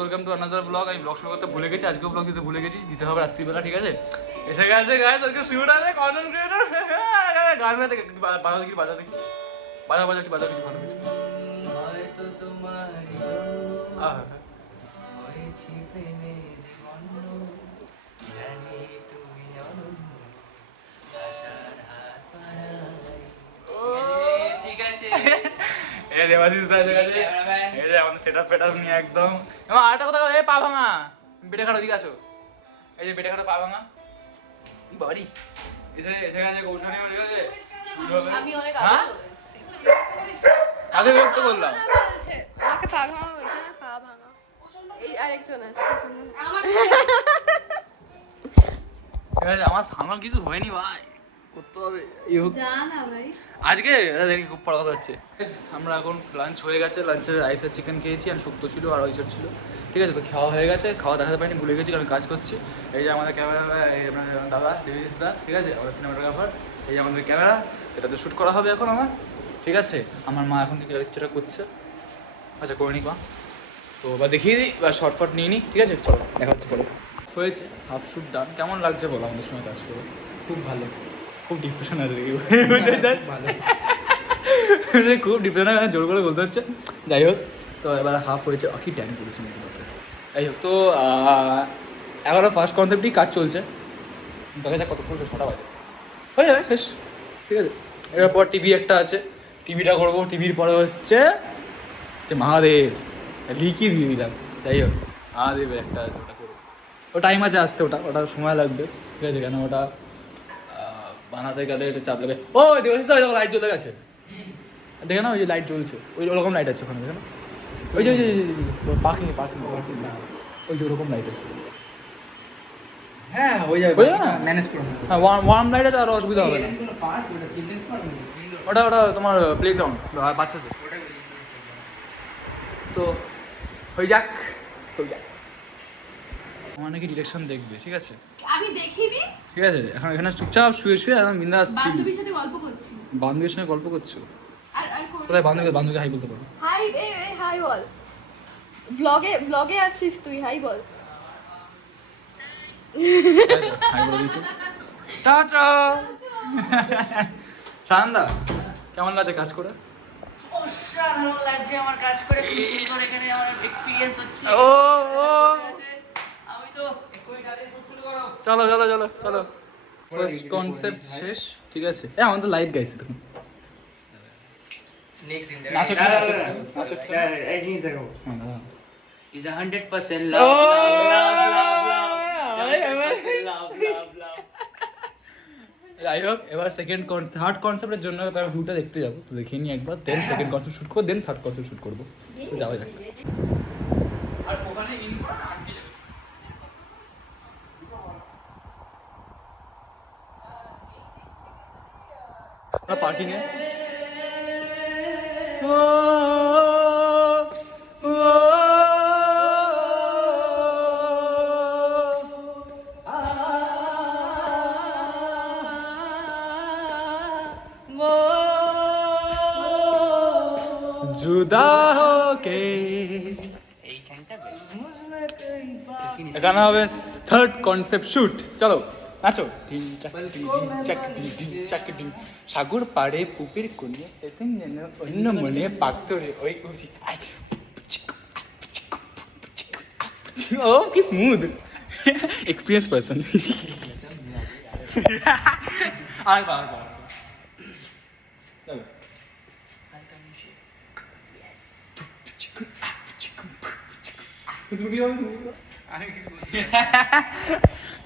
Welcome to another blog. আমি blog শুরু করতে ভুলে গেছি, আজকেও ব্লগ দিতে ভুলে গেছি, দিতে হবে রাত্রিবেলা, ঠিক আছে? এসে গেছে গাইস, আজকে শুট আছে, কন্টেন্ট ক্রিয়েটর, গান বাজে, বাজা দেখি, বাজা দেখি, বাজা বাজা একটু, বাজা কিছু ভালো কিছু। হয়তো তোমারই হয়েছি প্রেমে জীবন, জানি তুমি অনন্য, আশার হাত বাড়াই। ঠিক আছে, এই দেবাশিস স্যার, ঠিক আছে? এই যে আমাদের সেটআপ ফেটআপ নিয়ে একদম। এমন আরেকটা কথা, এই পা ভাঙা, বেটে খাটো, দিকে আসো। এই যে বেটে খাটো পা ভাঙা বাড়ি এসে গেছে কৌশলী, ঠিক আছে? আমি অনেক আগে বিরক্ত করলাম। আমাকে পা ভাঙা বলছে না, পা ভাঙা। এই আরেকজন আছে, ঠিক আছে, আমার সামাল কিছু হয়নি ভাই, করতে হবে। জানা ভাই আজকে দেখি খুব বড় কথা হচ্ছে, আমরা এখন লাঞ্চ হয়ে গেছে, লাঞ্চে রাইস আর চিকেন খেয়েছি, আর শুক্তো ছিল আর ওইসব ছিল, ঠিক আছে? তো খাওয়া হয়ে গেছে, খাওয়া দেখাতে পারিনি, ভুলে গেছি কারণ কাজ করছি। এই যে আমাদের ক্যামেরা, এই আপনার দাদা দেবিস দা, ঠিক আছে? আমাদের সিনেমাটোগ্রাফার। এই যে আমাদের ক্যামেরা, এটাতে শ্যুট করা হবে এখন আমার, ঠিক আছে? আমার মা এখন থেকে লেকচারটা করছে, আচ্ছা করে নি মা। তো এবার দেখিয়ে দিই, এবার শর্টফট নিয়ে নিই, ঠিক আছে? চলো দেখা হচ্ছে পরে। হয়েছে হাফ শ্যুট ডান। কেমন লাগছে বলো আমাদের সঙ্গে কাজ করে? খুব ভালো, খুব ডিপ্রেশন আছে দেখি, ভালো। খুব ডিপ্রেশন জোর করে বলতে হচ্ছে। যাই হোক, তো এবার হাফ হয়েছে, কি ট্যান করেছি নাকি ব্যাপারে। যাই হোক, তো এগারো ফার্স্ট কনসেপ্টই কাজ চলছে, দেখা যাক কত পড়ছে, 6টা বাজে হয়ে যাবে শেষ, ঠিক আছে? এরপর টিভি একটা আছে, টিভিটা করবো। টিভির পরে হচ্ছে যে মহাদেব, লিখই দিয়ে দিলাম। যাই হোক, মহাদেবের একটা আছে, ওটা করবো। ও টাইম আছে আসতে, ওটা সময় লাগবে, ঠিক আছে? কেন ওটা বানাতে গেলে একটু চাপ লাগে। ও দেবাশিস দা, লাইট জ্বলে গেছে, দেখে না? ওই যে লাইট জ্বলছে, ওই ওরকম লাইট আছে ওখানে, দেখে না? ওই যে পার্কিং ওই যে ওরকম লাইট আছে। হ্যাঁ হয়ে যাবে, বুঝলে না? ম্যানেজ করো। হ্যাঁ, ওয়ার্ম লাইট আছে, আর অসুবিধা হবে না। ওটা তোমার প্লেগ্রাউন্ড বাচ্চাদের। তো হয়ে যাক, আমার নাকি ডিরেকশন দেখবে, ঠিক আছে? আমি দেখিনি। ঠিক আছে, এখন এখানে চুপচাপ শুয়ে শুয়ে একদম বিন্দাস বান্ধবীর সাথে গল্প করছি। বান্ধবীর সঙ্গে গল্প করছো? আর কোথায় বান্ধবীকে হাই বলতে পারো? হাই, এই হাই বল। ব্লগে আসছিস তুই, হাই বল। হাই বলে দিয়েছে, টাটা। শানদা, কেমন লাগছে কাজ করে? অসাধারণ লাগছে আমার কাজ করে, খুব সুন্দর এখানে আমার এক্সপিরিয়েন্স হচ্ছে। ও আমি তো এক্ষুনি কাজে শুরু করো। চলো চলো চলো চলো, ফার্স্ট কনসেপ্ট শেষ, ঠিক আছে? আমাদের লাইট গাইছে দেখুন, নেক্সট দিন নাচো এই জিনিস দেখো, ইজ 100% ও লাভ। যাই হোক, এবার থার্ড কনসেপ্টের জন্য তার ভিউটা দেখতে যাবো, তো দেখিয়ে নিই একবার, দেন সেকেন্ড কনসেপ্ট শুট করবো, দেন থার্ড কনসেপ্ট শুট করবো, তো যাওয়া যাক। আর ওখানে ইন করে না আটকে যাবে পার্কিং এ। जुदा होके এখানে হবে থার্ড কনসেপ্ট শুট, চলো নাচো। টিন চাক টিন চাক টিন চাক টিন, সাগর পাড়ে পুপির কোণে এখন যেন অন্য মনে পাক্তরে ওই খুশি। ও কি স্মুথ এক্সপিরিয়েন্স পারসন। আর বার চলো,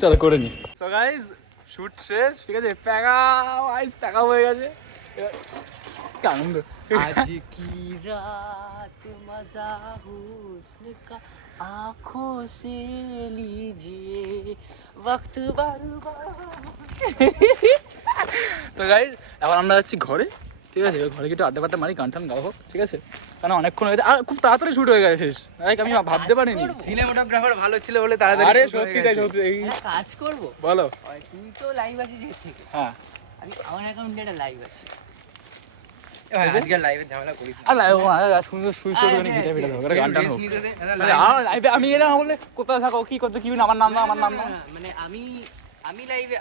চলো করে নি। সো গাইস, শুট শেষ, ঠিক আছে? প্যাকা হয়ে গেছে, কি আনন্দ। आज की रात मजा हुस्न का आँखों से लीजिए वक्त बर्बाद। তো গাইস, এখন আমরা যাচ্ছি ঘরে, ঠিক আছে? ঘরে গিয়ে একটু আড্ডা ফাড্ডা মারি, গান টান গাওয়া হোক, ঠিক আছে? কারণ অনেকক্ষণ হয়ে গেছে, আর খুব তাড়াতাড়ি শুট হয়ে গেছে শেষ, আমি ভাবতে পারিনি। সিনেমাটোগ্রাফার ভালো ছিল বলে তাড়াতাড়ি আরে shoot হয়ে সত্যি গেছে। তাই, সত্যি এই কাজ করবো, বলো। তুই তো লাইভ আছিস এর থেকে, হ্যাঁ, আমি আমার অ্যাকাউন্টে একটা লাইভ আছি, আজকে লাইভে ঝামেলা করিস আর সুন্দর শুই শুই করে গিটার ফিটা ধরে গানটা হোক আমি এলাম বলে কোথায় থাকো কি করছো কি আমার নাম না আমার নাম না মানে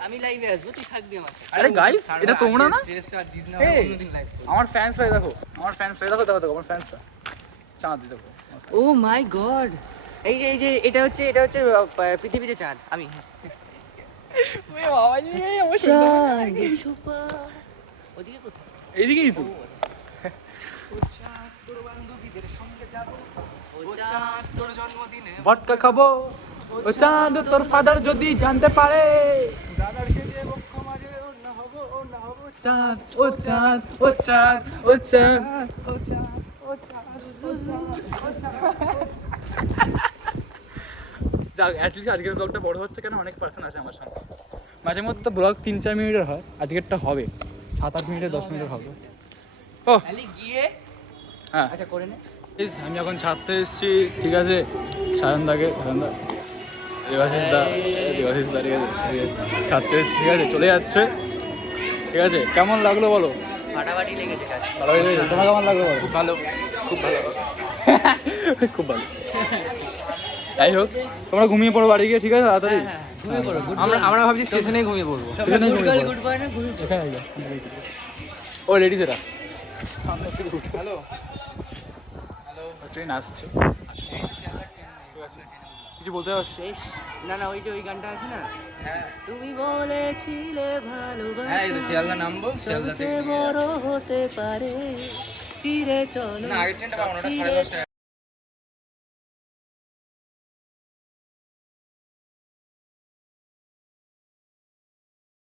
আমি লাইভে আসবো, তুই থাকবি আমার সাথে। আরে গাইস এটা তোমরা না স্ট্রেসটা দিস না এই, অন্যদিন লাইভ আমার ফ্যান্সরা দেখো আমার ফ্যান্সরা দেখো দেখো দেখো আমার ফ্যান্সরা চাঁদ দেখো ও মাই গড, এই যে এটা হচ্ছে পৃথিবীতে চাঁদ। আমি চাঁদ সুপার ওদিকে কোথায়? এইদিকেই তো তোর বান্ধবীদের সঙ্গে যাব ও চাঁদ তোর জন্মদিনে ভটকা খাবো ও চাঁদ তোর ফাদার যদি জানতে পারে দাদার সেজে বক্ষ মাঝে ও না হবো চাঁদ ও চাঁদ ও চাঁদ ও চাঁদ ও চাঁদ ও চাঁদ ও চাঁদ যাক অ্যাটলিস্ট আজকের ব্লগটা বড় হচ্ছে কেন অনেক পার্সন আছে আমার সঙ্গে মাঝে মধ্যে তো ব্লগ 3-4 মিনিটের হয় আজকেরটা হবে 7-8 মিনিটের 10 মিনিটের হবে ও খালি গিয়ে হ্যাঁ আচ্ছা করে নে। আমি এখন ছাড়তে এসেছি ঠিক আছে সায়নদাকে সায়নদা দেবাশিস দা ঠিক আছে ছাড়তে এসেছি ঠিক আছে চলে যাচ্ছে ঠিক আছে কেমন লাগলো বলো ফাটাফাটি লেগেছে কাজ। ভালো লেগেছে তোমার কেমন লাগলো বলো খুব ভালো খুব ভালো খুব ভালো যাই হোক তোমরা ঘুমিয়ে পড়ো বাড়ি গিয়ে ঠিক আছে তাড়াতাড়ি ঘুমিয়ে পড়ো, আমরা ভাবছি স্টেশনে ঘুমিয়ে পড়বো সেখানে ঘুমিয়ে পড়ো। গুড বাই না ঘুমিয়ে পড়ো। এখানে আইয়া ও রেডি সেটা হ্যালো ট্রেন আসছে কিছু বলতে পারছি শেষ না ওই যে ওই গানটা আছে না, হ্যাঁ তুমি বলেছিলে হ্যাঁ এই তো ভালোবাসা শিয়ালদা নামবো শিয়ালদা থেকে সবচেয়ে বড় হতে পারে, ফিরে চলো না আগের ট্রেনটা পাবো না ওটা 10:30